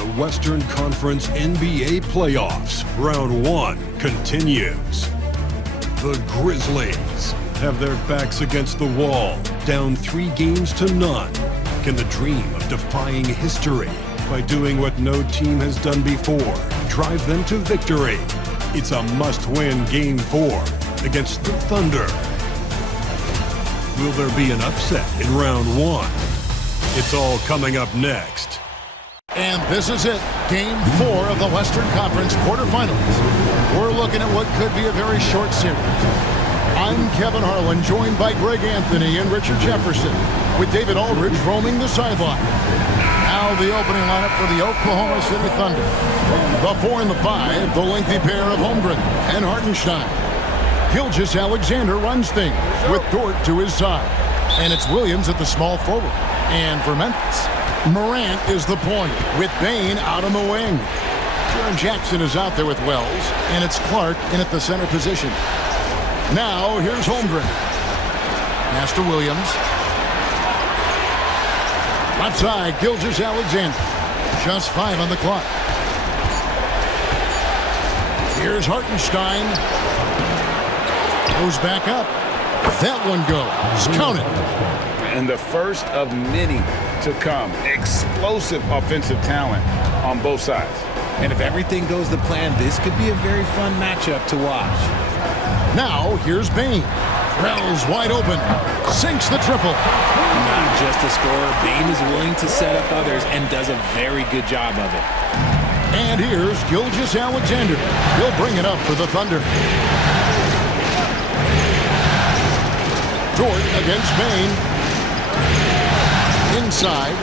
the Western Conference NBA playoffs. Round 1 continues. The Grizzlies have their backs against the wall, down 3 games to none. Can the dream of defying history by doing what no team has done before drive them to victory? It's a must-win Game 4 against the Thunder. Will there be an upset in Round 1? It's all coming up next. And this is it, Game 4 of the Western Conference quarterfinals. We're looking at what could be a very short series. I'm Kevin Harlan, joined by Greg Anthony and Richard Jefferson, with David Aldridge roaming the sideline. Now the opening lineup for the Oklahoma City Thunder. The 4 and the 5, the lengthy pair of Holmgren and Hartenstein. Gilgeous-Alexander runs things with Dort to his side. And it's Williams at the small forward. And for Memphis, Morant is the point, with Bane out on the wing. Jaren Jackson is out there with Wells, and it's Clark in at the center position. Now, here's Holmgren. Pass to Williams. Left side, Gilgeous-Alexander. Just 5 on the clock. Here's Hartenstein. Goes back up. That one goes. Count it. And the first of many to come. Explosive offensive talent on both sides. And if everything goes to plan, this could be a very fun matchup to watch. Now, here's Bane. Wells wide open. Sinks the triple. Not just a scorer, Bane is willing to set up others and does a very good job of it. And here's Gilgeous-Alexander. He'll bring it up for the Thunder. Dort against Bane. Inside.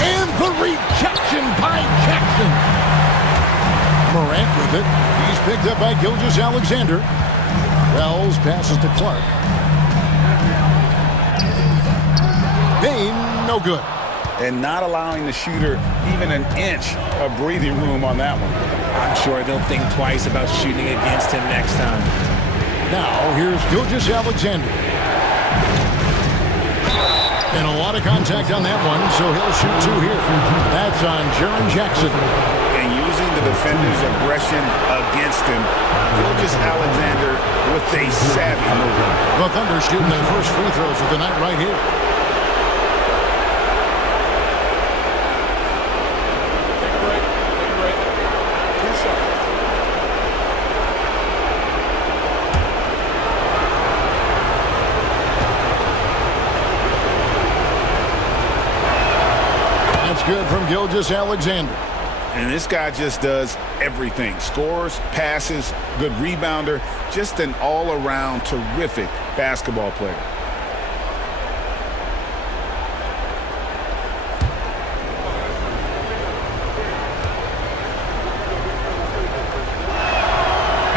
And the rejection by Jackson. Morant with it. He's picked up by Gilgeous-Alexander. Wells passes to Clark. Bane, no good. And not allowing the shooter even an inch of breathing room on that one. I'm sure they'll think twice about shooting against him next time. Now, here's Gilgeous-Alexander. And a lot of contact on that one, so he'll shoot 2 here. That's on Jaren Jackson. And using the defender's aggression against him, Gilgeous-Alexander with a savvy move. The Thunder shooting their first free throws of the night right here. Good from Gilgeous-Alexander. And this guy just does everything. Scores, passes, good rebounder, just an all-around terrific basketball player.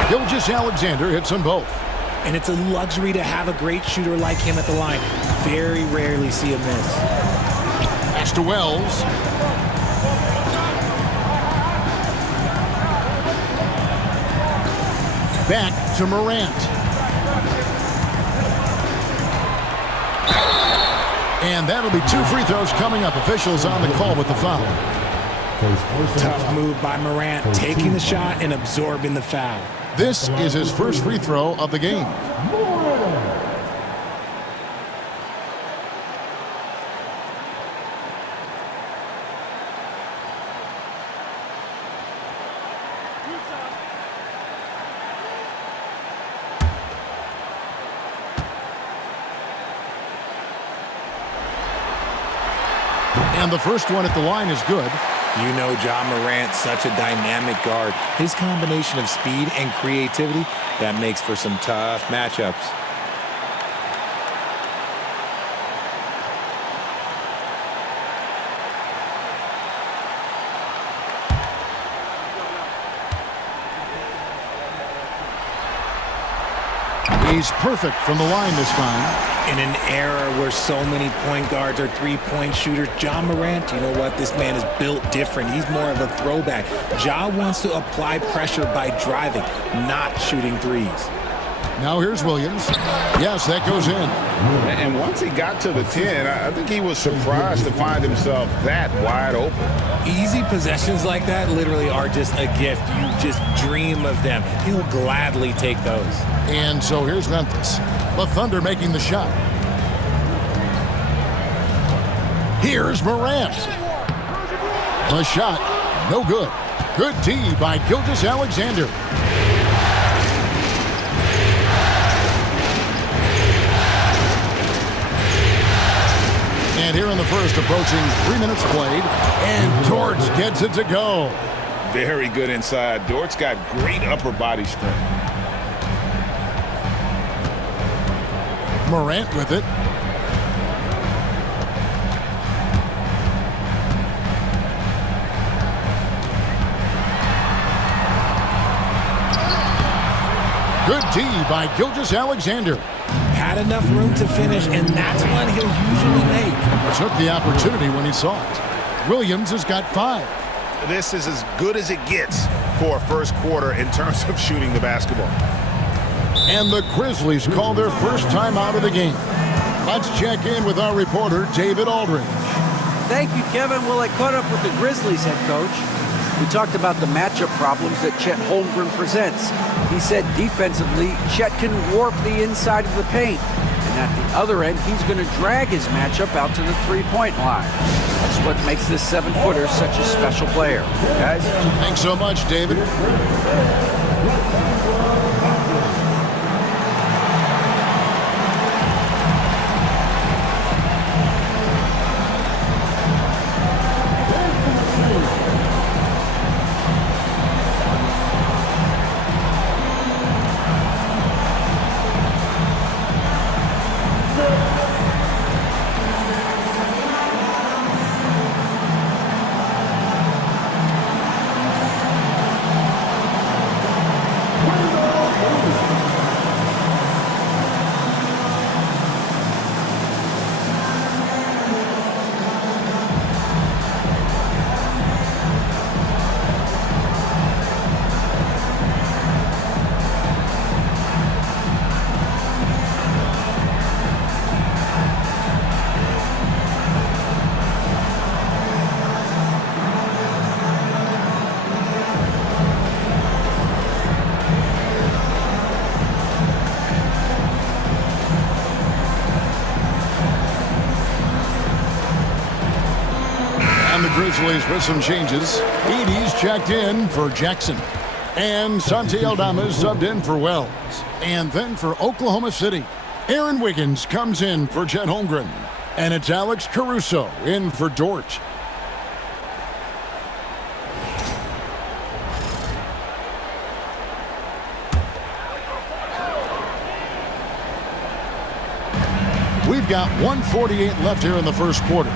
Gilgeous-Alexander hits them both. And it's a luxury to have a great shooter like him at the line. Very rarely see a miss. Pass to Wells. Back to Morant. And that'll be 2 free throws coming up. Officials on the call with the foul. Tough move by Morant, taking the shot and absorbing the foul. This is his first free throw of the game. And the first one at the line is good. You know Ja Morant, such a dynamic guard. His combination of speed and creativity, that makes for some tough matchups. He's perfect from the line this time. In an era where so many point guards are three-point shooters, Ja Morant, you know what? This man is built different. He's more of a throwback. Ja wants to apply pressure by driving, not shooting threes. Now here's Williams. Yes, that goes in. And once he got to the 10, I think he was surprised to find himself that wide open. Easy possessions like that literally are just a gift. You just dream of them. He'll gladly take those. And so here's Memphis. The Thunder making the shot. Here's Morant. The shot, no good. Good D by Gilgeous-Alexander. And here in the first, approaching 3 minutes played, and Dort gets it to go. Very good inside. Dort's got great upper body strength. Morant with it. Good D by Gilgeous-Alexander. Had enough room to finish, and that's one he'll usually make. Took the opportunity when he saw it. Williams has got 5. This is as good as it gets for a first quarter in terms of shooting the basketball. And the Grizzlies call their first time out of the game. Let's check in with our reporter, David Aldridge. Thank you, Kevin. Well, I caught up with the Grizzlies head coach. We talked about the matchup problems that Chet Holmgren presents. He said defensively, Chet can warp the inside of the paint. And at the other end, he's going to drag his matchup out to the three-point line. That's what makes this 7-footer such a special player. Guys? Thanks so much, David. And the Grizzlies with some changes. Edey's checked in for Jackson. And Santi Aldama subbed in for Wells. And then for Oklahoma City, Aaron Wiggins comes in for Chet Holmgren. And it's Alex Caruso in for Dort. We've got 1:48 left here in the first quarter.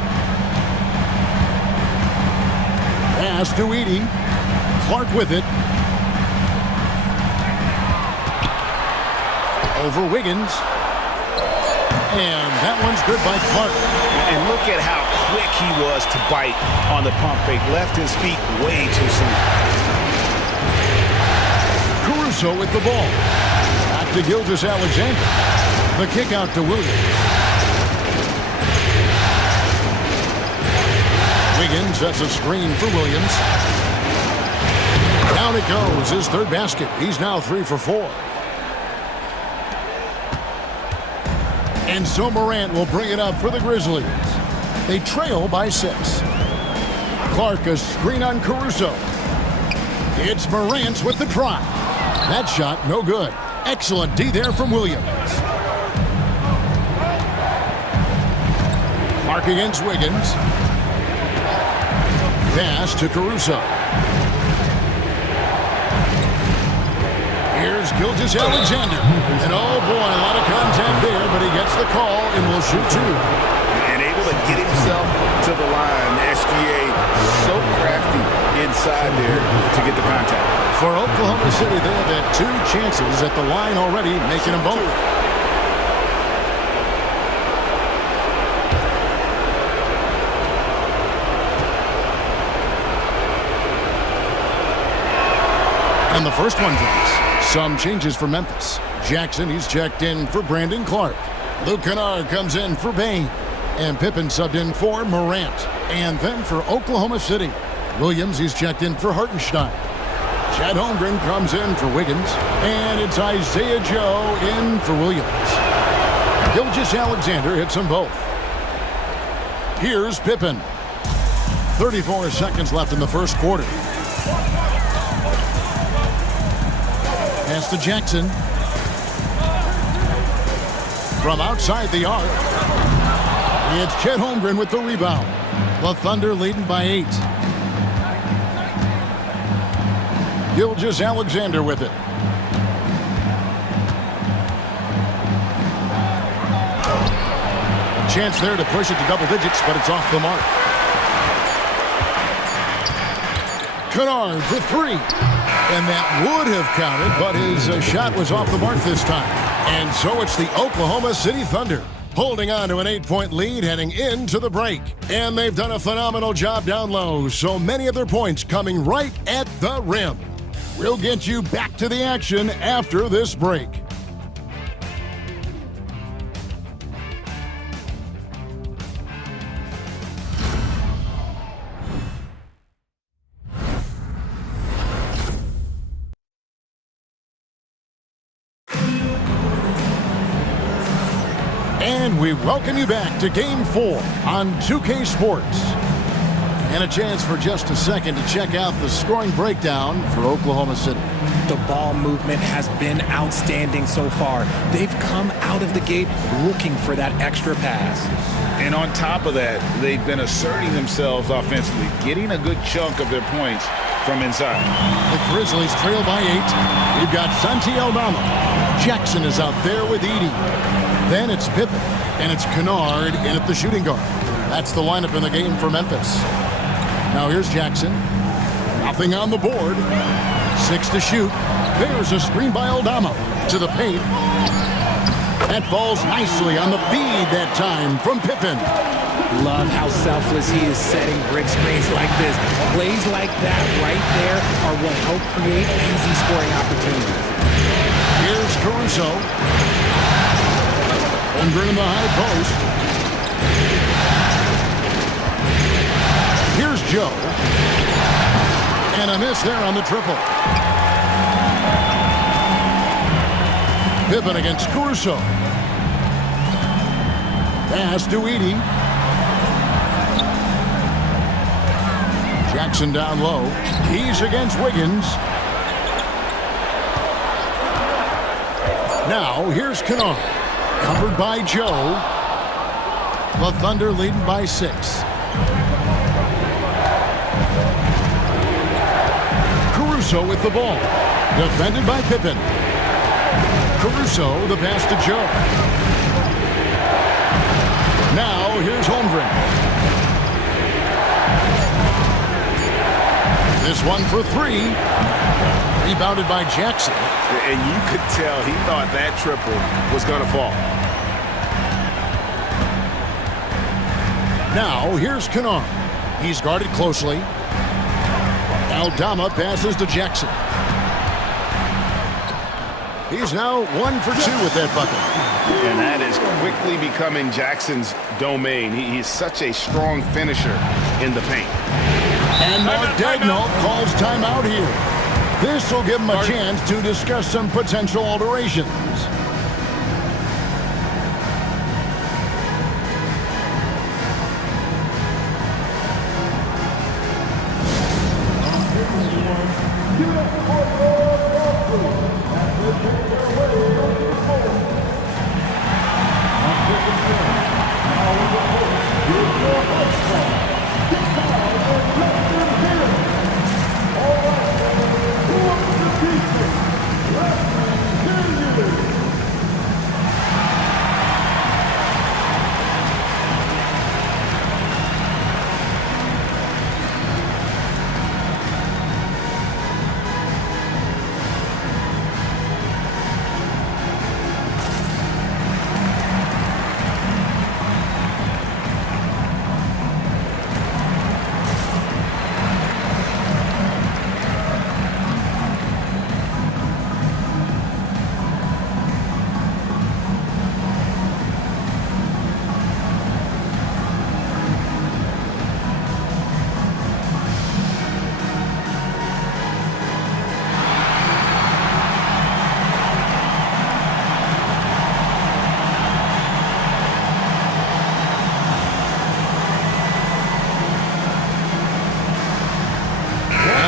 Pass to Edey. Clark with it. Over Wiggins. And that one's good by Clark. And look at how quick he was to bite on the pump fake. Left his feet way too soon. Caruso with the ball. Back to Gilgeous-Alexander. The kick out to Williams. Wiggins sets a screen for Williams. Down it goes, his third basket. He's now 3 for 4. And so Morant will bring it up for the Grizzlies. They trail by 6. Clark a screen on Caruso. It's Morant with the try. That shot no good. Excellent D there from Williams. Clark against Wiggins. Pass to Caruso. Here's Gilgeous-Alexander. And oh boy, a lot of contact there, but he gets the call and will shoot 2. And able to get himself to the line. SGA so crafty inside there to get the contact. For Oklahoma City, they have had 2 chances at the line already, making them both. And the first one drops. Some changes for Memphis. Jackson, he's checked in for Brandon Clark. Luke Kennard comes in for Bain. And Pippen subbed in for Morant. And then for Oklahoma City, Williams, he's checked in for Hartenstein. Chet Holmgren comes in for Wiggins. And it's Isaiah Joe in for Williams. Gilgeous-Alexander hits them both. Here's Pippen. 34 seconds left in the first quarter. Pass to Jackson. From outside the arc, it's Chet Holmgren with the rebound. The Thunder leading by 8. Gilgeous-Alexander with it. A chance there to push it to double digits, but it's off the mark. Kennard for 3. And that would have counted, but his shot was off the mark this time. And so it's the Oklahoma City Thunder holding on to an 8-point lead heading into the break. And they've done a phenomenal job down low, so many of their points coming right at the rim. We'll get you back to the action after this break. And we welcome you back to Game 4 on 2K Sports. And a chance for just a second to check out the scoring breakdown for Oklahoma City. The ball movement has been outstanding so far. They've come out of the gate looking for that extra pass. And on top of that, they've been asserting themselves offensively, getting a good chunk of their points from inside. The Grizzlies trail by 8. We've got Santi Aldama. Jackson is out there with Edey. Then it's Pippen, and it's Kennard in at the shooting guard. That's the lineup in the game for Memphis. Now here's Jackson. Nothing on the board. 6 to shoot. There's a screen by Aldama to the paint. That falls nicely on the feed that time from Pippen. Love how selfless he is setting brick screens like this. Plays like that right there are what help create easy scoring opportunities. Here's Caruso. Holmgren in the high post. Here's Joe. And a miss there on the triple. Pippen against Caruso. Pass to Edey. Jackson down low. He's against Wiggins. Now here's Kennard. Covered by Joe. The Thunder leading by 6. Caruso with the ball. Defended by Pippen. Caruso, the pass to Joe. Now here's Holmgren. This one for 3. Rebounded by Jackson. And you could tell he thought that triple was going to fall. Now here's Kennard. He's guarded closely. Aldama passes to Jackson. He's now 1 for 2 with that bucket. And that is quickly becoming Jackson's domain. He's such a strong finisher in the paint. And Mark Daigneault calls timeout here. This will give him a chance to discuss some potential alterations.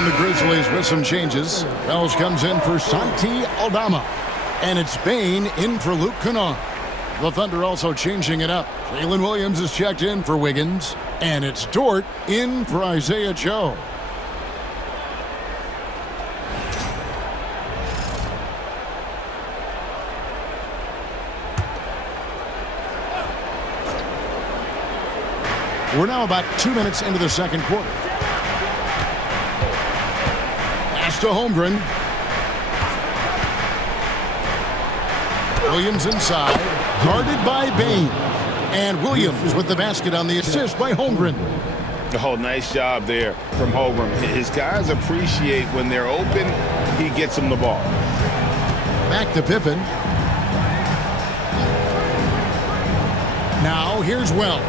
And the Grizzlies with some changes. Wells comes in for Santi Aldama. And it's Bain in for Luke Kennard. The Thunder also changing it up. Jalen Williams is checked in for Wiggins. And it's Dort in for Isaiah Joe. We're now about 2 minutes into the second quarter. Pass to Holmgren. Williams inside. Guarded by Bain. And Williams with the basket on the assist by Holmgren. Oh, nice job there from Holmgren. His guys appreciate when they're open, he gets them the ball. Back to Pippen. Now here's Wells.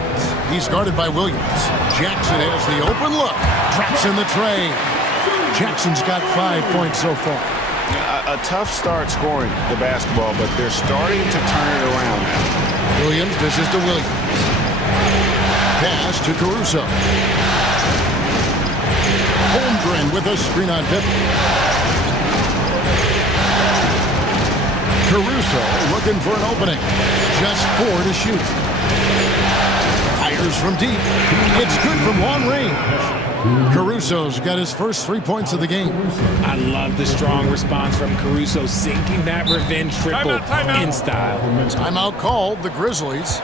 He's guarded by Williams. Jackson has the open look. Drops in the tray. Jackson's got 5 points so far. A tough start scoring the basketball, but they're starting to turn it around now. Williams dishes to Williams. Pass to Caruso. Holmgren with a screen on Pippen. Caruso looking for an opening. Just 4 to shoot. Fires from deep. It's good from long range. Caruso's got his first 3 points of the game. I love the strong response from Caruso, sinking that revenge triple in style. Timeout called, the Grizzlies.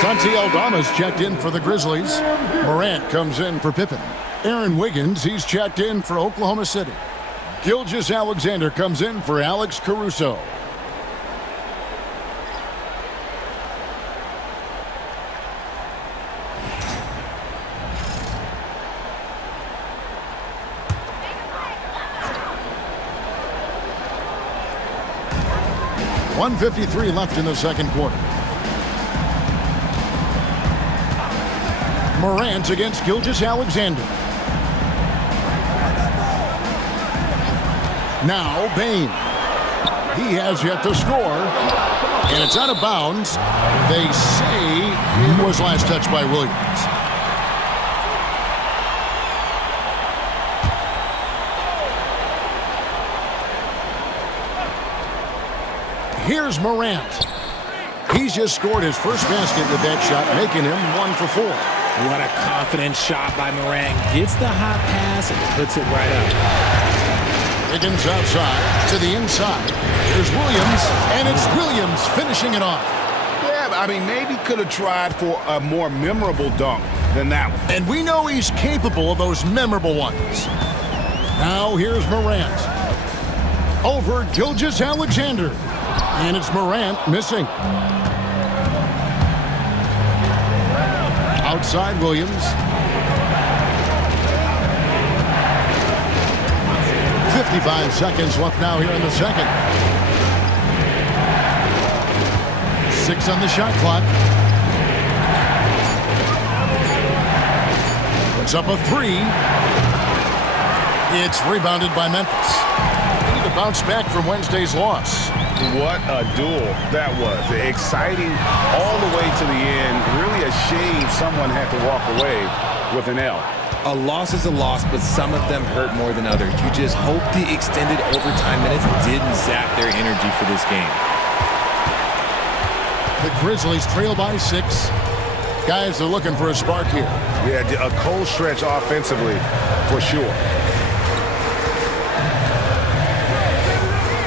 Santi Aldama's checked in for the Grizzlies. Morant comes in for Pippen. Aaron Wiggins, he's checked in for Oklahoma City. Gilgeous-Alexander comes in for Alex Caruso. .153 left in the second quarter. Morant against Gilgeous-Alexander. Now Bain. He has yet to score. And it's out of bounds. They say it was last touched by Williams. Here's Morant. He's just scored his first basket with that shot, making him 1 for 4. What a confident shot by Morant. Gets the hot pass and puts it right up. Wiggins outside to the inside. Here's Williams, and it's Williams finishing it off. Yeah, I mean, maybe could have tried for a more memorable dunk than that one. And we know he's capable of those memorable ones. Now here's Morant. Over Gilgeous-Alexander. And it's Morant missing. Outside Williams. 55 seconds left now here in the second. 6 on the shot clock. Puts up a 3. It's rebounded by Memphis. They need to to bounce back from Wednesday's loss. What a duel that was. Exciting all the way to the end. Really a shame someone had to walk away with an L. A loss is a loss, but some of them hurt more than others. You just hope the extended overtime minutes didn't zap their energy for this game. The Grizzlies trail by 6. Guys are looking for a spark here. Yeah, a cold stretch offensively for sure.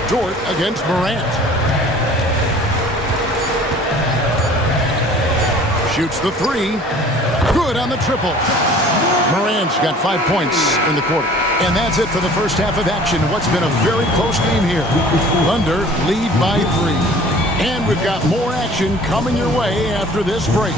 Dort against Morant. Shoots the 3. Good on the triple. Morant's got 5 points in the quarter. And that's it for the first half of action. What's been a very close game here. Thunder lead by 3. And we've got more action coming your way after this break.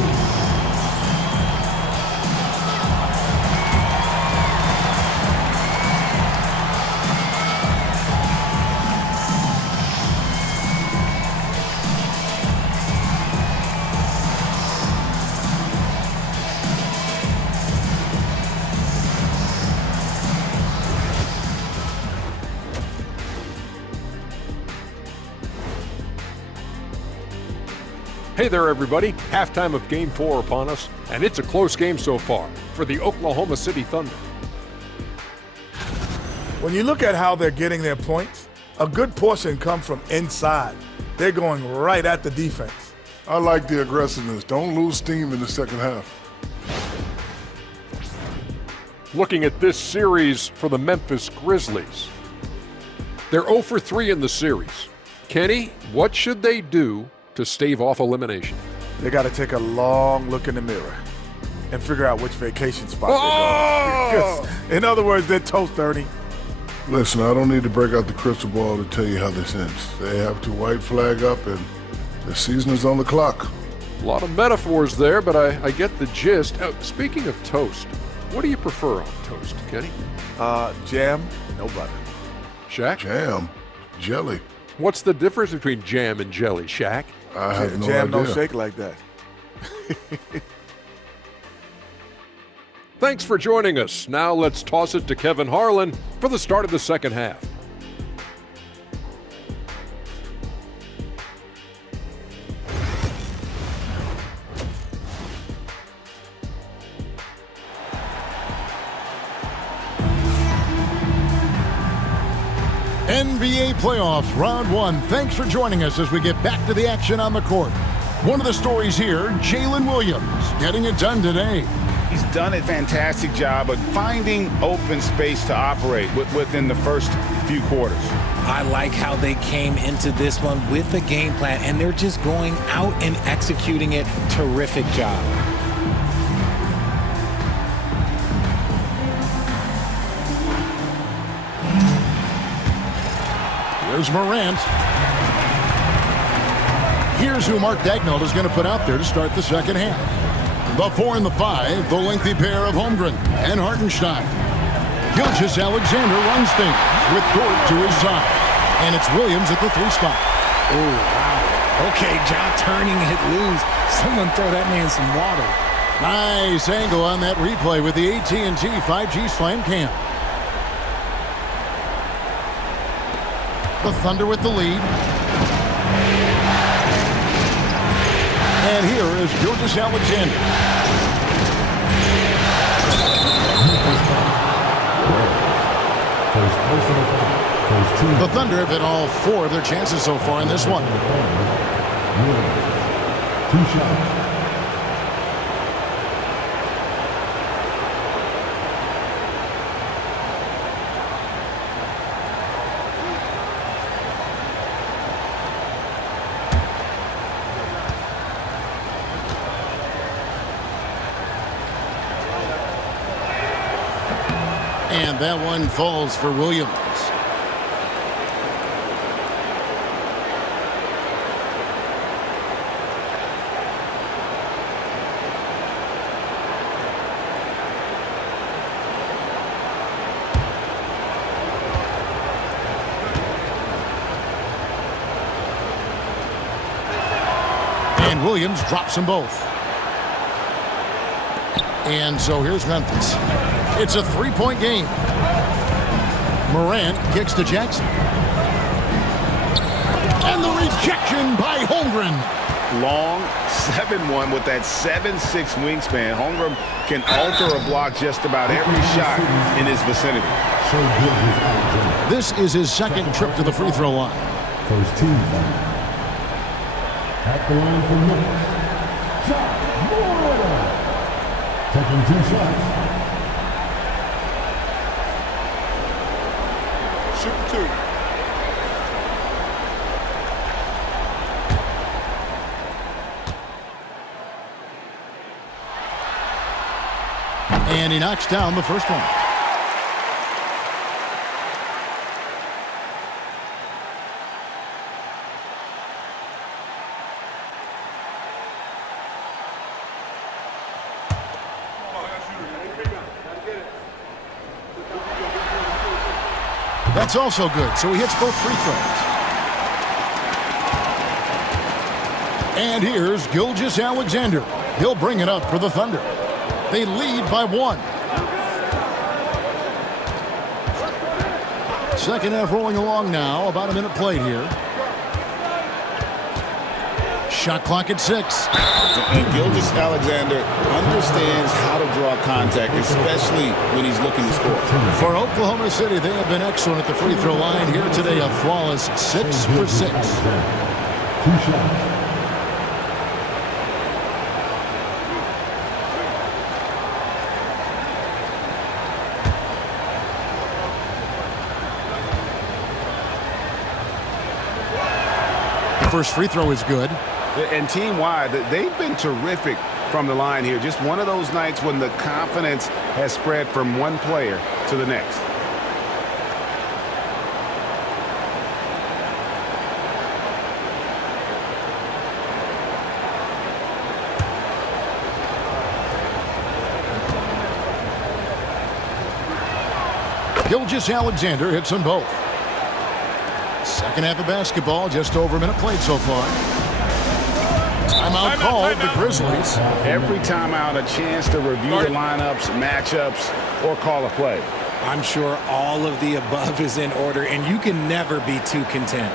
Hey there, everybody. Halftime of Game 4 upon us, and it's a close game so far for the Oklahoma City Thunder. When you look at how they're getting their points, a good portion come from inside. They're going right at the defense. I like the aggressiveness. Don't lose steam in the second half. Looking at this series for the Memphis Grizzlies. They're 0 for 3 in the series. Kenny, what should they do to stave off elimination? They got to take a long look in the mirror and figure out which vacation spot they're going. In other words, they're toast, Ernie. Listen, I don't need to break out the crystal ball to tell you how this ends. They have to white flag up, and the season is on the clock. A lot of metaphors there, but I get the gist. Speaking of toast, what do you prefer on toast, Kenny? Jam, no butter. Shaq? Jam, jelly. What's the difference between jam and jelly, Shaq? I have no Jam idea. don't shake like that. Thanks for joining us. Now let's toss it to Kevin Harlan for the start of the second half. NBA playoffs, round 1. Thanks for joining us as we get back to the action on the court. One of the stories here, Jalen Williams getting it done today. He's done a fantastic job of finding open space to operate within the first few quarters. I like how they came into this one with a game plan, and they're just going out and executing it. Terrific job. Here's Morant. Here's who Mark Daigneault is going to put out there to start the second half. The 4 and the 5, the lengthy pair of Holmgren and Hartenstein. Gilgeous-Alexander runs things with Dort to his side. And it's Williams at the 3 spot. Oh, wow. Okay, John turning it loose. Someone throw that man some water. Nice angle on that replay with the AT&T 5G Slam Cam. The Thunder with the lead. And here is Gilgeous-Alexander. The Thunder have hit all 4 of their chances so far in this one. 2 shots. And that one falls for Williams. And Williams drops them both. And so here's Memphis. It's a 3-point game. Morant kicks to Jackson. And the rejection by Holmgren. Long 7-1 with that 7'6" wingspan. Holmgren can alter a block just about every shot in his vicinity. This is his second trip to the free throw line. First team foul. At the line for Memphis. Taking 2 shots. Shoot 2. And he knocks down the first one. That's also good, so he hits both free throws. And here's Gilgeous-Alexander. He'll bring it up for the Thunder. They lead by 1. Second half rolling along now. About a minute played here. Shot clock at 6. And Gilgeous-Alexander understands how to draw contact, especially when he's looking to score. For Oklahoma City, they have been excellent at the free throw line here today. A flawless 6 for 6. 2 shots. First free throw is good. And team-wide, they've been terrific from the line here. Just one of those nights when the confidence has spread from one player to the next. Gilgeous-Alexander hits them both. Second half of basketball, just over a minute played so far. Timeout called the Grizzlies. Every timeout, a chance to review the lineups, matchups, or call a play. I'm sure all of the above is in order, and you can never be too content.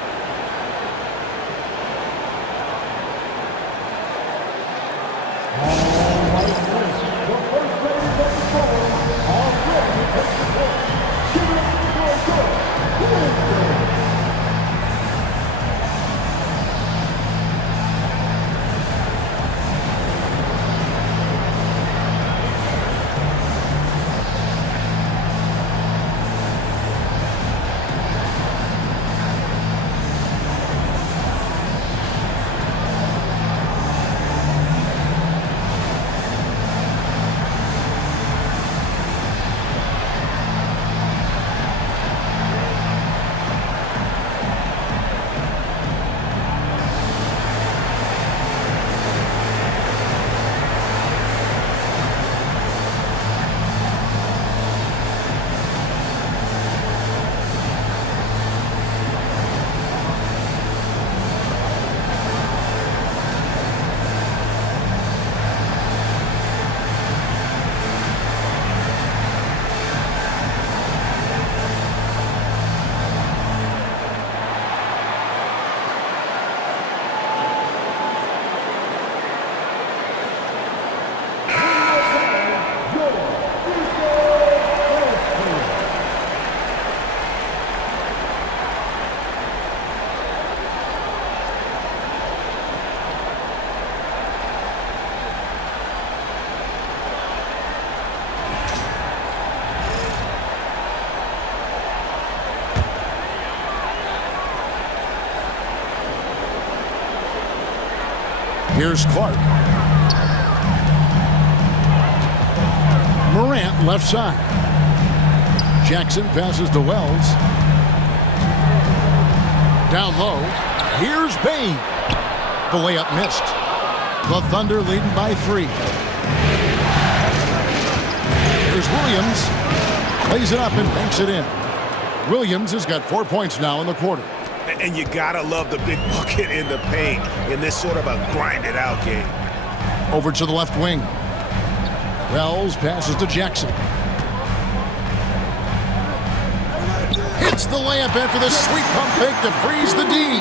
Here's Clark. Morant left side. Jackson passes to Wells. Down low. Here's Bain. The layup missed. The Thunder leading by 3. Here's Williams. Plays it up and banks it in. Williams has got 4 points now in the quarter. And you gotta love the big bucket in the paint in this sort of a grind-it-out game. Over to the left wing. Wells passes to Jackson. Gets the layup after the sweet pump fake to freeze the D.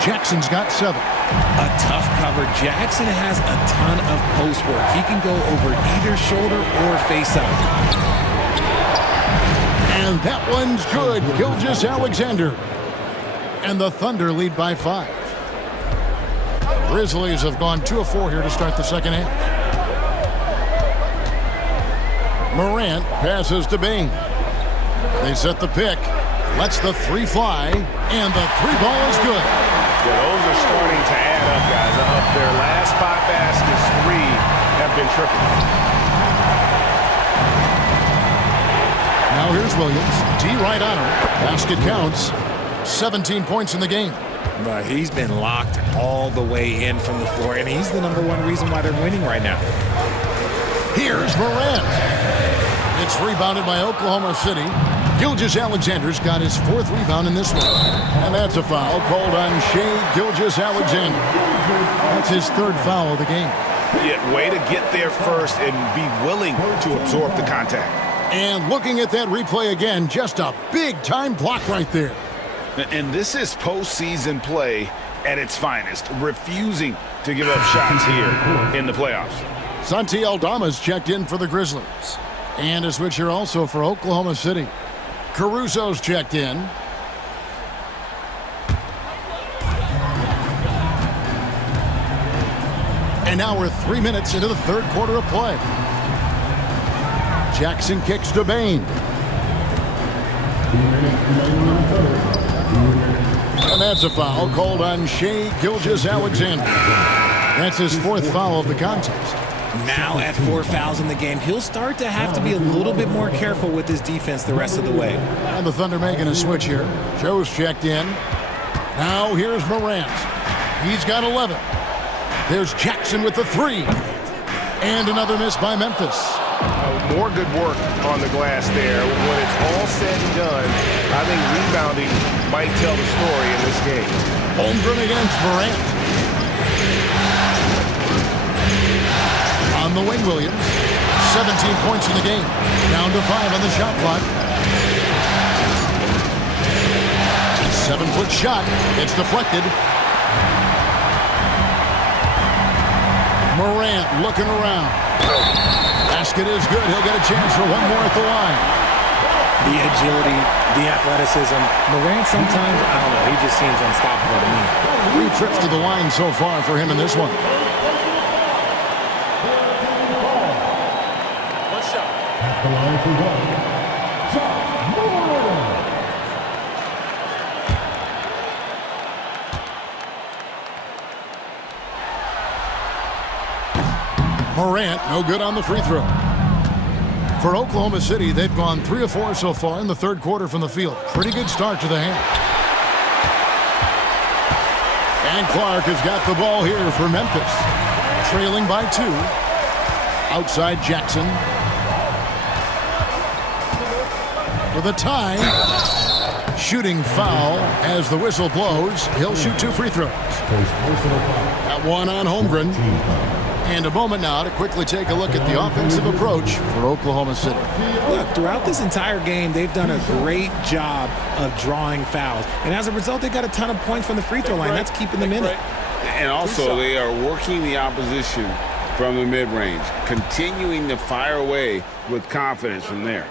Jackson's got 7. A tough cover. Jackson has a ton of post work. He can go over either shoulder or face up. And that one's good. Gilgeous-Alexander. And the Thunder lead by 5. Grizzlies have gone 2 of 4 here to start the second half. Morant passes to Bain. They set the pick. Lets the 3 fly. And the 3 ball is good. Yeah, those are starting to add up, guys. Up their last 5 baskets, 3 have been triple. Now here's Williams. D right on him. Basket counts. 17 points in the game. But he's been locked all the way in from the floor, and he's the #1 reason why they're winning right now. Here's Morant. It's rebounded by Oklahoma City. Gilgeous-Alexander's got his 4th rebound in this one. And that's a foul called on Shai Gilgeous-Alexander. That's his 3rd foul of the game. Yeah, way to get there first and be willing to absorb the contact. And looking at that replay again, just a big-time block right there. And this is postseason play at its finest, refusing to give up shots here in the playoffs. Santi Aldama's checked in for the Grizzlies. And a switch here also for Oklahoma City. Caruso's checked in. And now we're 3 minutes into the 3rd quarter of play. Jackson kicks to Bain. And that's a foul called on Shai Gilgeous-Alexander. That's his 4th foul of the contest. Now at 4 fouls in the game, he'll start to have to be a little bit more careful with his defense the rest of the way. And the Thunder making a switch here. Joe's checked in. Now here's Morant. He's got 11. There's Jackson with the 3. And another miss by Memphis. More good work on the glass there. When it's all said and done, I think rebounding might tell the story in this game. Holmgren against Morant. On the wing, Williams. 17 points in the game. Down to 5 on the shot clock. 7-foot shot. It's deflected. Morant looking around. Basket is good. He'll get a chance for one more at the line. The agility, the athleticism. Morant sometimes, I don't know, he just seems unstoppable to me. 3 trips to the line so far for him in this one. At the line for 1. Morant, no good on the free throw. For Oklahoma City, they've gone 3 of 4 so far in the 3rd quarter from the field. Pretty good start to the half. And Clark has got the ball here for Memphis. Trailing by 2. Outside Jackson. For the tie. Shooting foul as the whistle blows. He'll shoot 2 free throws. That one on Holmgren. And a moment now to quickly take a look at the offensive approach for Oklahoma City. Look, throughout this entire game, they've done a great job of drawing fouls. And as a result, they got a ton of points from the free throw line. That's keeping them in it. And also, they are working the opposition from the mid-range, continuing to fire away with confidence from there.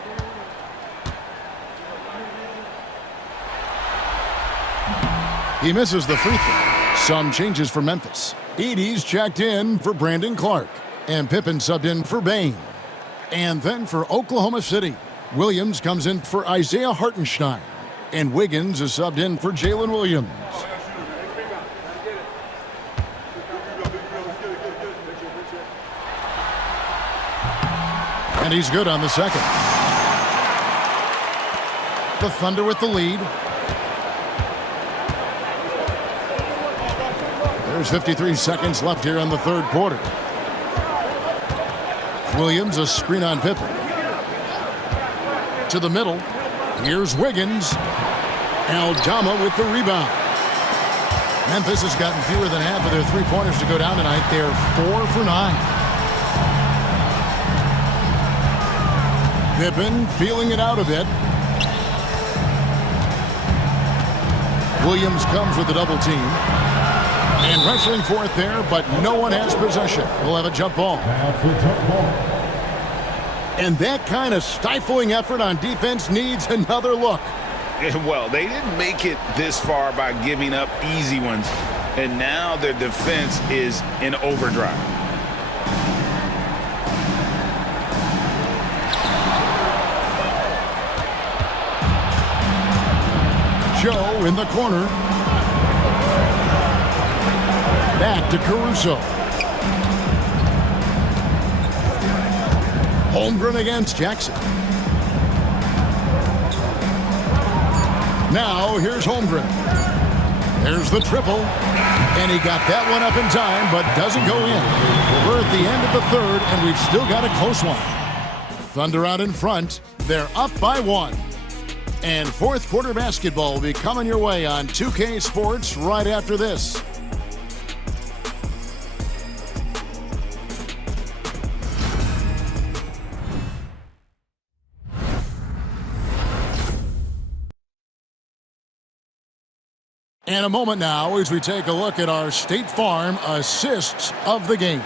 He misses the free throw. Some changes for Memphis. Edey's checked in for Brandon Clark. And Pippen subbed in for Bain. And then for Oklahoma City, Williams comes in for Isaiah Hartenstein. And Wiggins is subbed in for Jalen Williams. And he's good on the second. The Thunder with the lead. There's 53 seconds left here in the 3rd quarter. Williams, a screen on Pippen. To the middle. Here's Wiggins. Aldama with the rebound. Memphis has gotten fewer than half of their 3-pointers to go down tonight. They're 4 for 9. Pippen feeling it out a bit. Williams comes with a double team. And wrestling for it there, but no one has possession. We'll have a jump ball. And that kind of stifling effort on defense needs another look. Well, they didn't make it this far by giving up easy ones. And now their defense is in overdrive. Joe in the corner. Back to Caruso. Holmgren against Jackson. Now here's Holmgren. There's the triple. And he got that one up in time, but doesn't go in. We're at the end of the third, and we've still got a close one. Thunder out in front. They're up by 1. And fourth quarter basketball will be coming your way on 2K Sports right after this. And a moment now as we take a look at our State Farm assists of the game.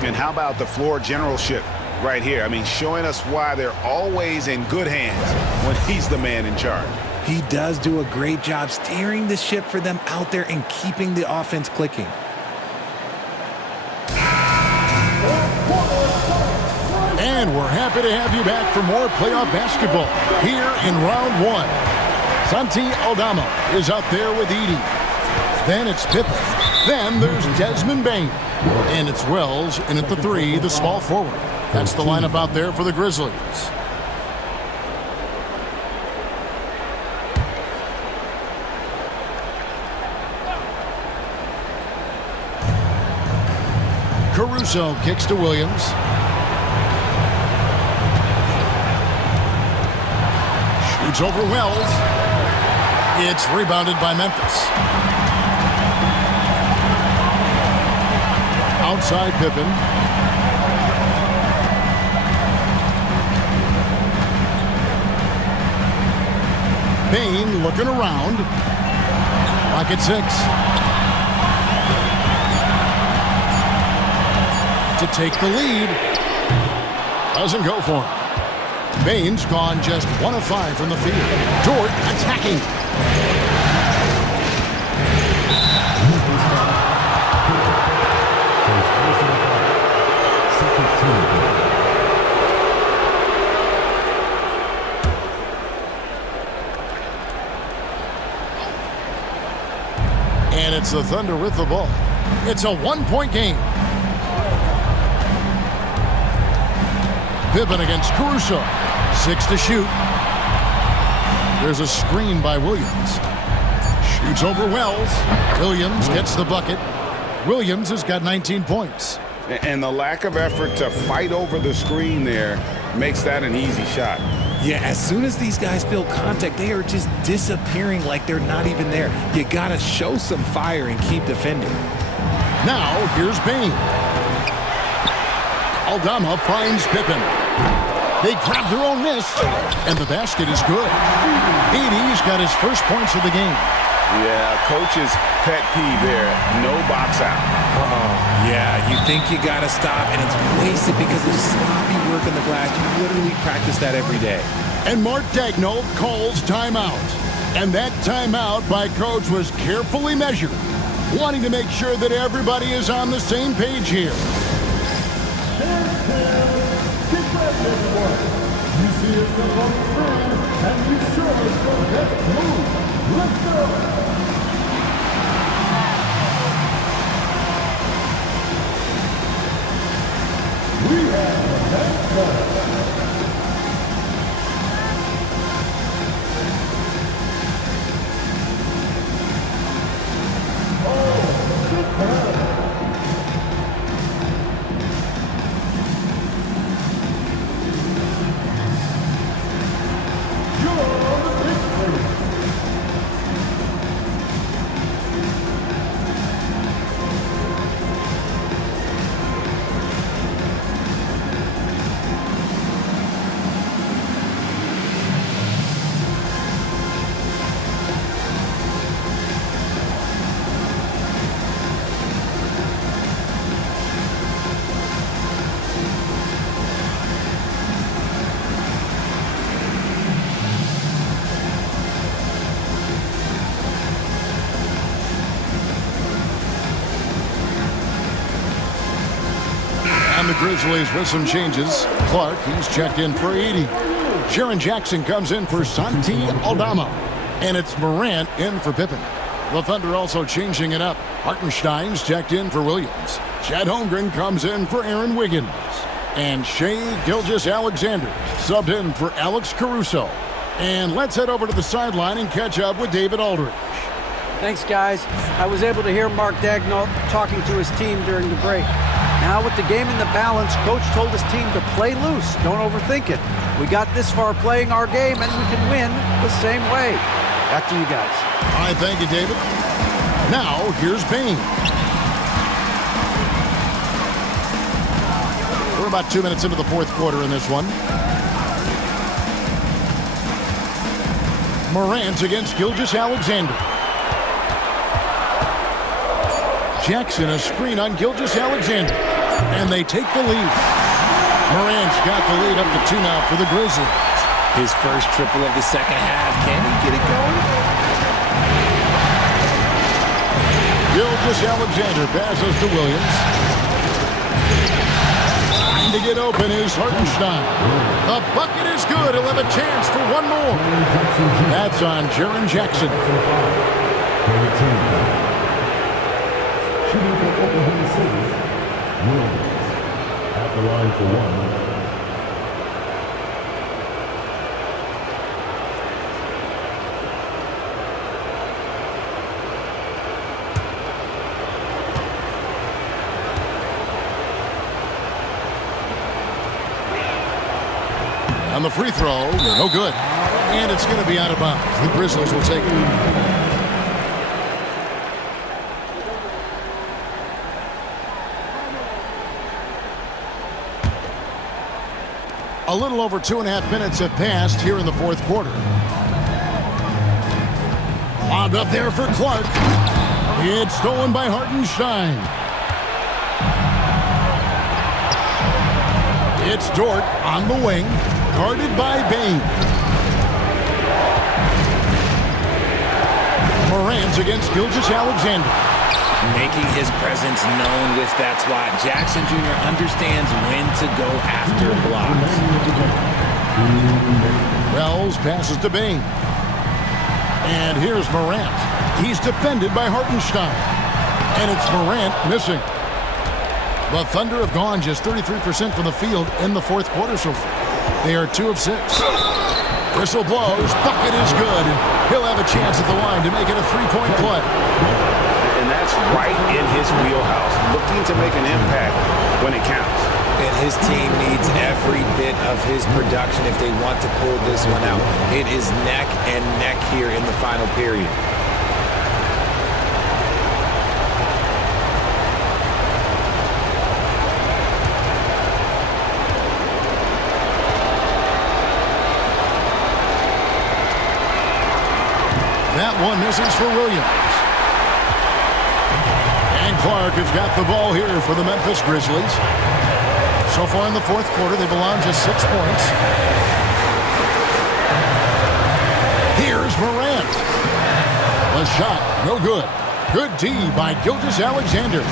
And how about the floor generalship right here? I mean, showing us why they're always in good hands when he's the man in charge. He does do a great job steering the ship for them out there and keeping the offense clicking. And we're happy to have you back for more playoff basketball here in round 1. Santi Aldama is out there with Edey. Then it's Pippen. Then there's Desmond Bain. And it's Wells in at the 3, the small forward. That's the lineup out there for the Grizzlies. Caruso kicks to Williams. Shoots over Wells. It's rebounded by Memphis. Outside Pippen. Bain looking around. Clock at 6. To take the lead. Doesn't go for him. Bain's gone just 1 of 5 from the field. Dort attacking. And it's the Thunder with the ball. It's a 1-point game. Pippen against Caruso. 6 to shoot. There's a screen by Williams. Shoots over Wells. Williams gets the bucket. Williams has got 19 points. And the lack of effort to fight over the screen there makes that an easy shot. Yeah, as soon as these guys feel contact, they are just disappearing like they're not even there. You got to show some fire and keep defending. Now, here's Bain. Aldama finds Pippen. They grab their own miss, and the basket is good. Edey's got his first points of the game. Yeah, coach's pet peeve there. No box out. Oh, yeah, you think you got to stop, and it's wasted because of sloppy work on the glass. You literally practice that every day. And Mark Daigneault calls timeout. And that timeout by Coach was carefully measured, wanting to make sure that everybody is on the same page here. You see yourself on the screen, and you show us the best move. Let's go! We have the next the Grizzlies with some changes. Clark, he's checked in for 80. Jaren Jackson comes in for Santi Aldama. And it's Morant in for Pippen. The Thunder also changing it up. Hartenstein's checked in for Williams. Chet Holmgren comes in for Aaron Wiggins. And Shai Gilgeous-Alexander subbed in for Alex Caruso. And let's head over to the sideline and catch up with David Aldridge. Thanks, guys. I was able to hear Mark Daigneault talking to his team during the break. Now with the game in the balance, Coach told his team to play loose. Don't overthink it. We got this far playing our game, and we can win the same way. Back to you guys. All right, thank you, David. Now, here's Bane. We're about 2 minutes into the fourth quarter in this one. Morant against Gilgeous-Alexander. Jackson, a screen on Gilgeous-Alexander. And they take the lead. Morant's got the lead up to 2 now for the Grizzlies. His first triple of the second half. Can he get it going? Gilgeous-Alexander passes to Williams. Trying to get open is Hartenstein. The bucket is good. He'll have a chance for one more. That's on Jaren Jackson. Shooting for Oklahoma City, Williams at the line for one. On the free throw, no good. And it's going to be out of bounds. The Grizzlies will take it. A little over 2.5 minutes have passed here in the fourth quarter. Lobbed up there for Clark. It's stolen by Hartenstein. It's Dort on the wing, guarded by Bane. Morant against Gilgeous-Alexander. Making his presence known with that swat. Jackson Jr. understands when to go after blocks. Wells passes to Bane. And here's Morant. He's defended by Hartenstein. And it's Morant missing. The Thunder have gone just 33% from the field in the fourth quarter so far. They are 2 of 6. Whistle blows. Bucket is good. He'll have a chance at the line to make it a 3-point play. And that's right in his wheelhouse, looking to make an impact when it counts. And his team needs every bit of his production if they want to pull this one out. It is neck and neck here in the final period. That one misses for Williams. And Clark has got the ball here for the Memphis Grizzlies. So far in the fourth quarter, they've allowed just 6 points. Here's Morant. The shot, no good. Good D by Gilgeous-Alexander.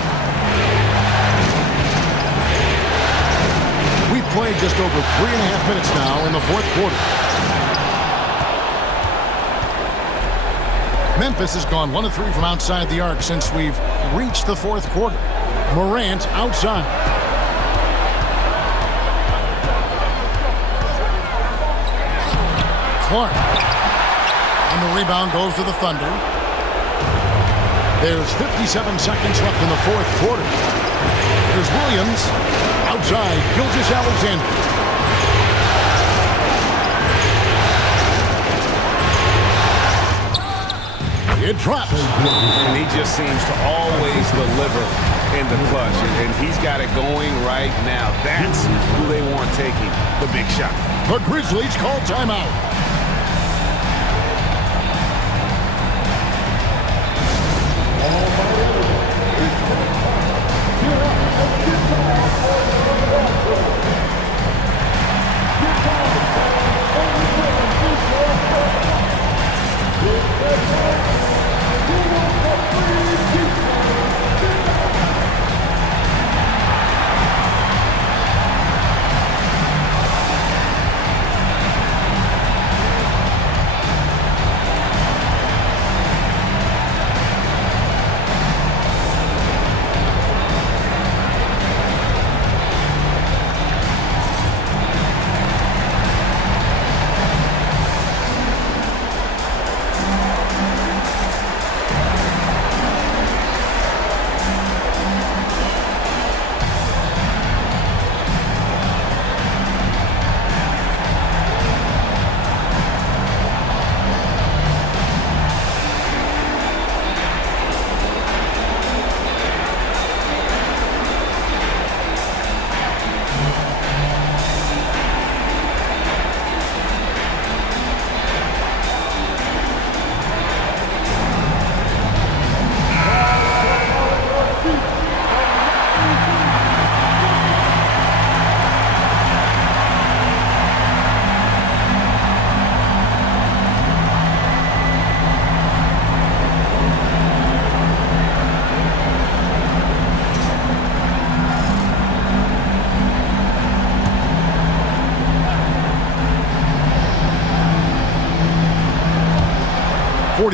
We've played just over 3.5 minutes now in the fourth quarter. Memphis has gone 1 of 3 from outside the arc since we've reached the fourth quarter. Morant outside. Clark. And the rebound goes to the Thunder. There's 57 seconds left in the fourth quarter. There's Williams outside Gilgeous-Alexander. It drops. And he just seems to always deliver in the clutch. And he's got it going right now. That's who they want taking the big shot. The Grizzlies call timeout.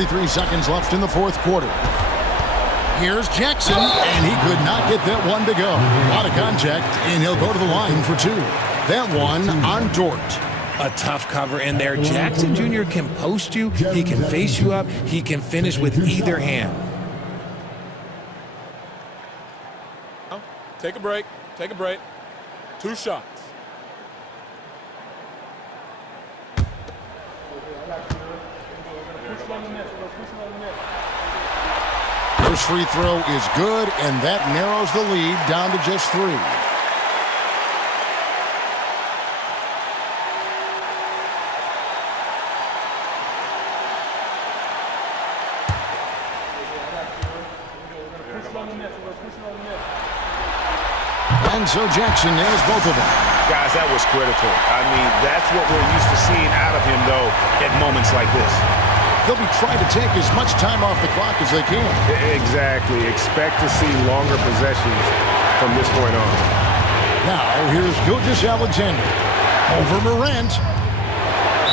43 seconds left in the fourth quarter. Here's Jackson, and he could not get that one to go. A lot of contact, and he'll go to the line for two. That one on Dort. A tough cover in there. Jackson Jr. can post you. He can face you up. He can finish with either hand. Take a break. Take a break. 2 shots. First free throw is good, and that narrows the lead down to just 3. And so Jackson nails both of them. Guys, that was critical. I mean, that's what we're used to seeing out of him, though, at moments like this. They'll be trying to take as much time off the clock as they can. Exactly. Expect to see longer possessions from this point on. Now, here's Gilgeous-Alexander. Over Morant.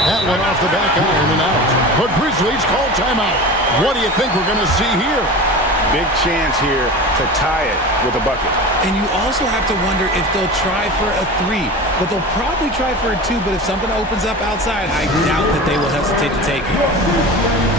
That one off the back iron and out. The Grizzlies call timeout. What do you think we're going to see here? Big chance here to tie it with a bucket. And you also have to wonder if they'll try for a 3. But they'll probably try for a 2. But if something opens up outside, I doubt that they will hesitate to take it.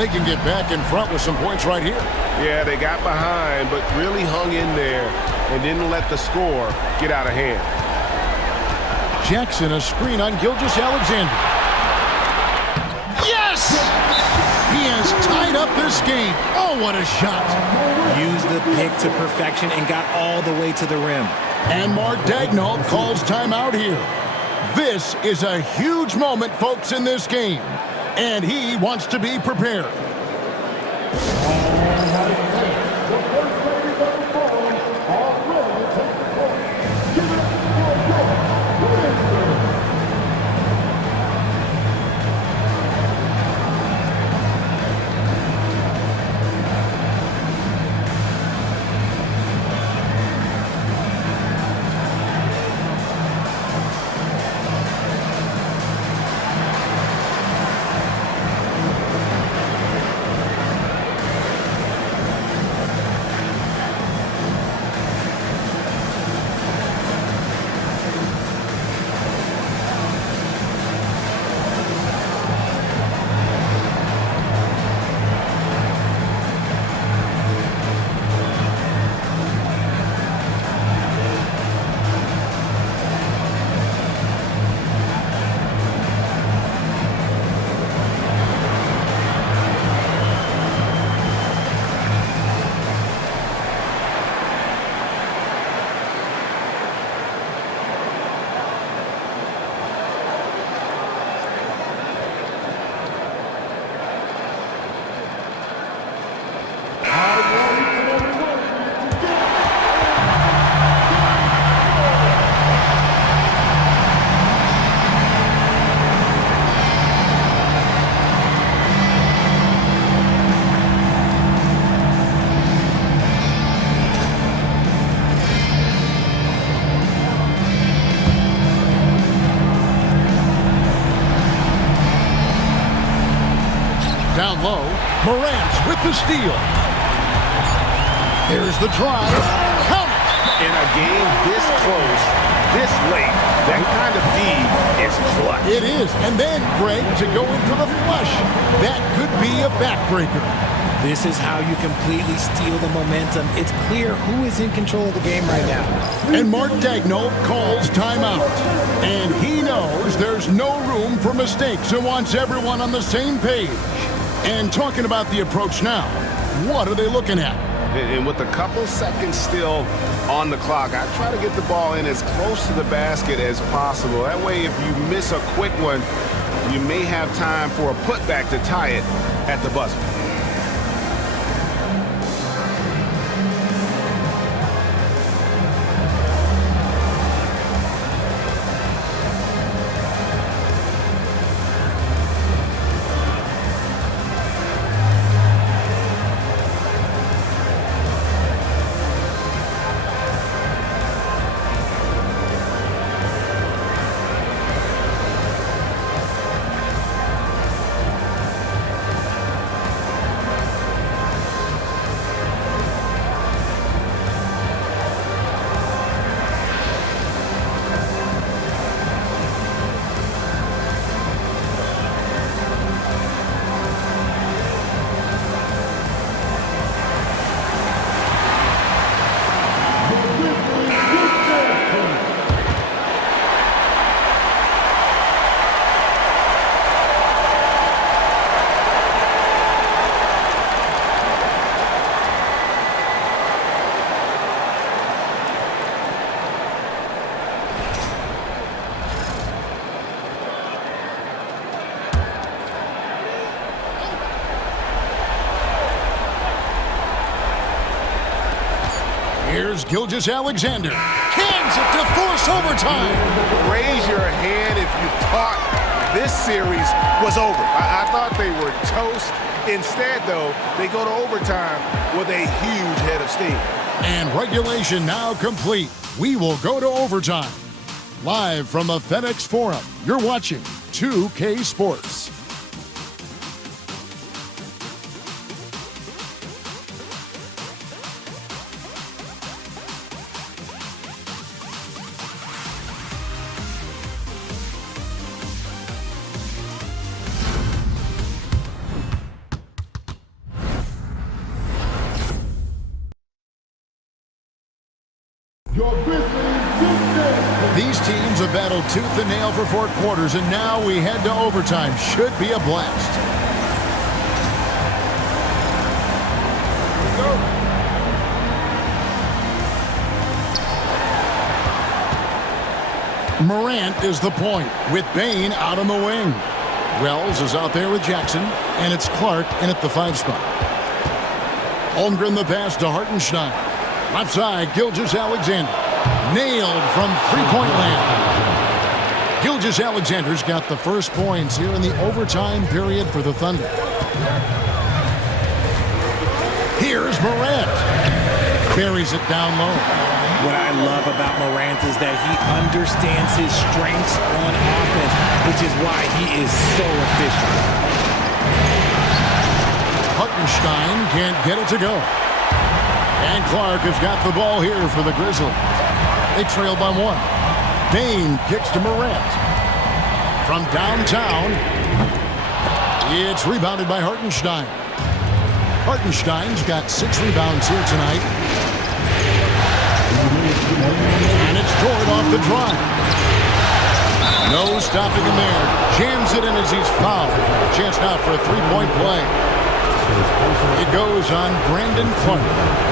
They can get back in front with some points right here. Yeah, they got behind, but really hung in there and didn't let the score get out of hand. Jackson, a screen on Gilgeous-Alexander. Yes! He has tied up this game. Oh, what a shot. Used the pick to perfection and got all the way to the rim. And Mark Daigneault calls timeout here. This is a huge moment, folks, in this game. And he wants to be prepared. down low. Morant with the steal. There's the drive. Count it. In a game this close, this late, that kind of D is clutch. It is. And then, Greg, to go in for the flush. That could be a backbreaker. This is how you completely steal the momentum. It's clear who is in control of the game right now. And Mark Daigneault calls timeout. And he knows there's no room for mistakes and wants everyone on the same page. And talking about the approach now, what are they looking at? And with a couple seconds still on the clock, I try to get the ball in as close to the basket as possible. That way, if you miss a quick one, you may have time for a putback to tie it at the buzzer. Here's Gilgeous-Alexander. Cans it to force overtime. Raise your hand if you thought this series was over. I thought they were toast. Instead, though, they go to overtime with a huge head of steam. And regulation now complete. We will go to overtime. Live from the FedEx Forum, you're watching 2K Sports. These teams have battled tooth and nail for 4 quarters, and now we head to overtime. Should be a blast. Morant is the point, with Bane out on the wing. Wells is out there with Jackson, and it's Clark in at the 5 spot. Holmgren the pass to Hartenstein. Left side, Gilgeous-Alexander. Nailed from three-point land. Gilgeous-Alexander's got the first points here in the overtime period for the Thunder. Here's Morant. Buries it down low. What I love about Morant is that he understands his strengths on offense, which is why he is so efficient. Hartenstein can't get it to go. And Clark has got the ball here for the Grizzlies. They trail by 1. Bane kicks to Morant. From downtown, it's rebounded by Hartenstein. Hartenstein's got 6 rebounds here tonight. And it's Jordan off the drive. No stopping him there. Jams it in as he's fouled. Chance now for a 3-point play. It goes on Brandon Clark.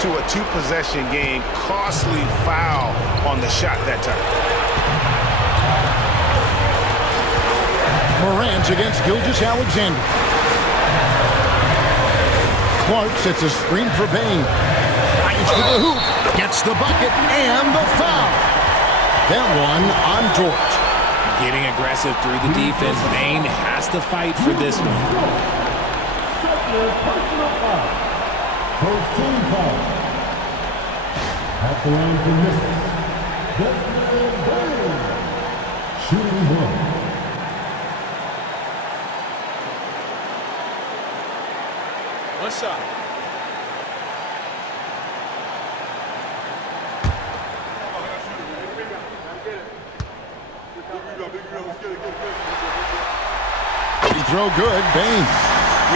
To a 2-possession game, costly foul on the shot that time. Morant against Gilgeous-Alexander. Clark sets a screen for Bain. Drives to the hoop. Gets the bucket and the foul. That one on Dort. Getting aggressive through the defense. Bain has to fight for this one. Second personal foul. First team foul. At the line for Memphis. Desmond Bain. Shooting one. One shot. Free throw good, Bain.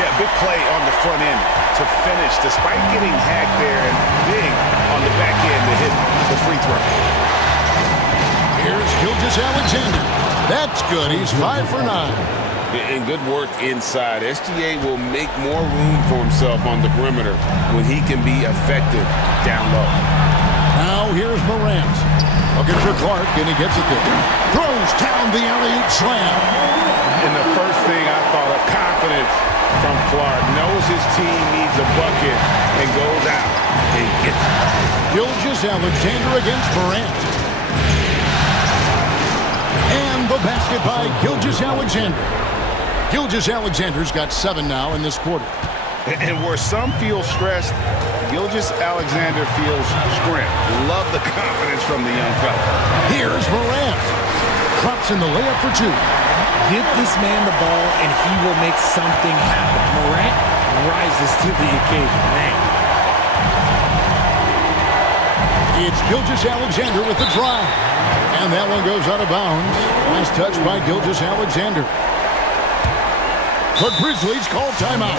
Yeah, big play on the front end to finish, despite getting hacked there, and big on the back end to hit the free throw. Here's Gilgeous-Alexander. That's good. He's 5 for 9. And good work inside. SGA will make more room for himself on the perimeter when he can be effective down low. Now here's Morant. Looking for Clark, and he gets it there. Throws down the alley-oop slam. And the first thing I thought of, confidence from Clark. Knows his team needs a bucket and goes out and gets it. Gilgeous-Alexander against Morant. And the basket by Gilgeous-Alexander. Gilgeous-Alexander's got 7 now in this quarter. And where some feel stressed, Gilgeous-Alexander feels strength. Love the confidence from the young fella. Here's Morant. Drops in the layup for 2. Give this man the ball and he will make something happen. Morant rises to the occasion. Man. It's Gilgeous-Alexander with the drive. And that one goes out of bounds. Last touch by Gilgeous-Alexander. The Grizzlies call timeout.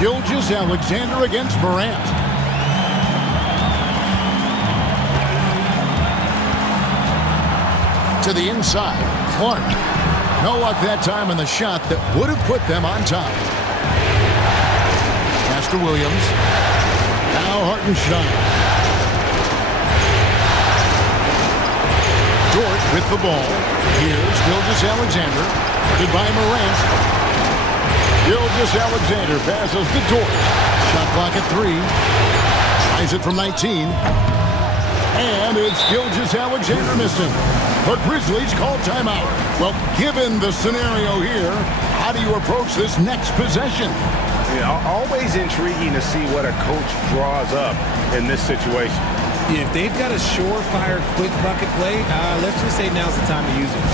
Gilgeous-Alexander against Morant. To the inside, Clark. No luck that time on the shot that would have put them on top. Pass to Williams. Now Hartenstein. Dort with the ball. Here's Gilgeous-Alexander. Guarded by Morant. Gilgeous-Alexander passes to Dort. Shot clock at 3. Tries it from 19. And it's Gilgeous-Alexander missing. The Grizzlies call timeout. Well, given the scenario here, how do you approach this next possession? Yeah, always intriguing to see what a coach draws up in this situation. If they've got a surefire quick bucket play, let's just say now's the time to use it.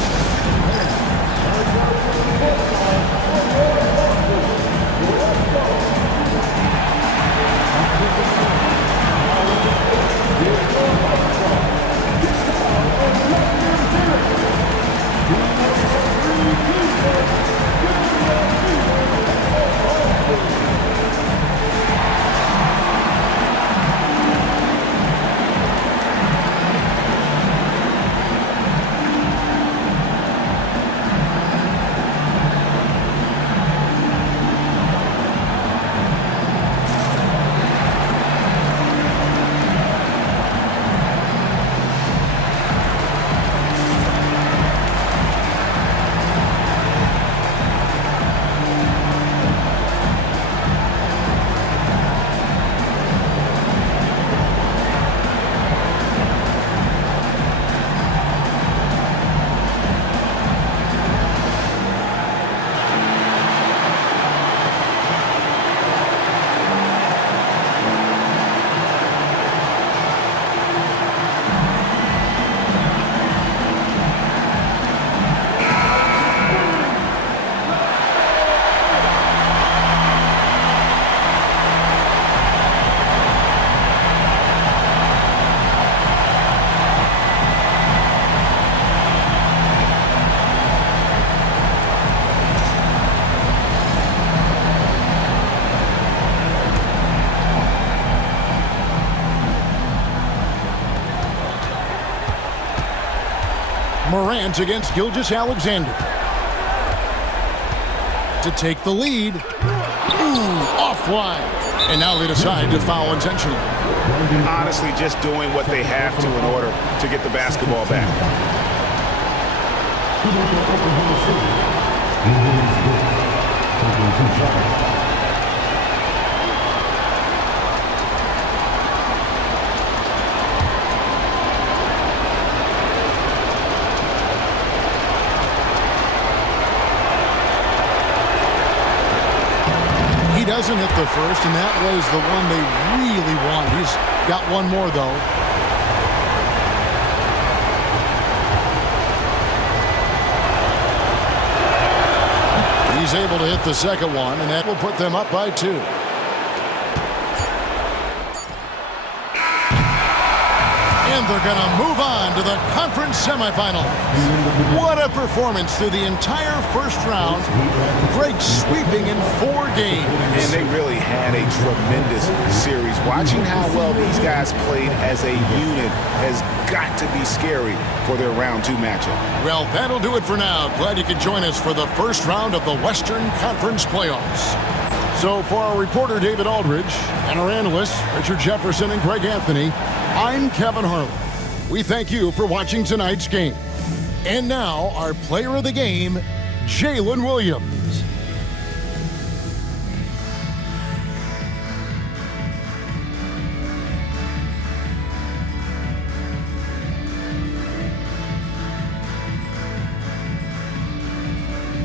Morant against Gilgeous-Alexander. To take the lead. Ooh, offline. And now they decide to foul intentionally. Honestly, just doing what they have to in order to get the basketball back. He doesn't hit the first, and that was the one they really want. He's got one more, though. He's able to hit the second one, and that will put them up by 2. And they're going to move on to the conference semifinals. What a performance through the entire first round. Greg sweeping in 4 games. And they really had a tremendous series. Watching how well these guys played as a unit has got to be scary for their round 2 matchup. Well, that'll do it for now. Glad you could join us for the first round of the Western Conference playoffs. So for our reporter David Aldridge and our analysts Richard Jefferson and Greg Anthony, I'm Kevin Harlan. We thank you for watching tonight's game. And now our player of the game, Jalen Williams.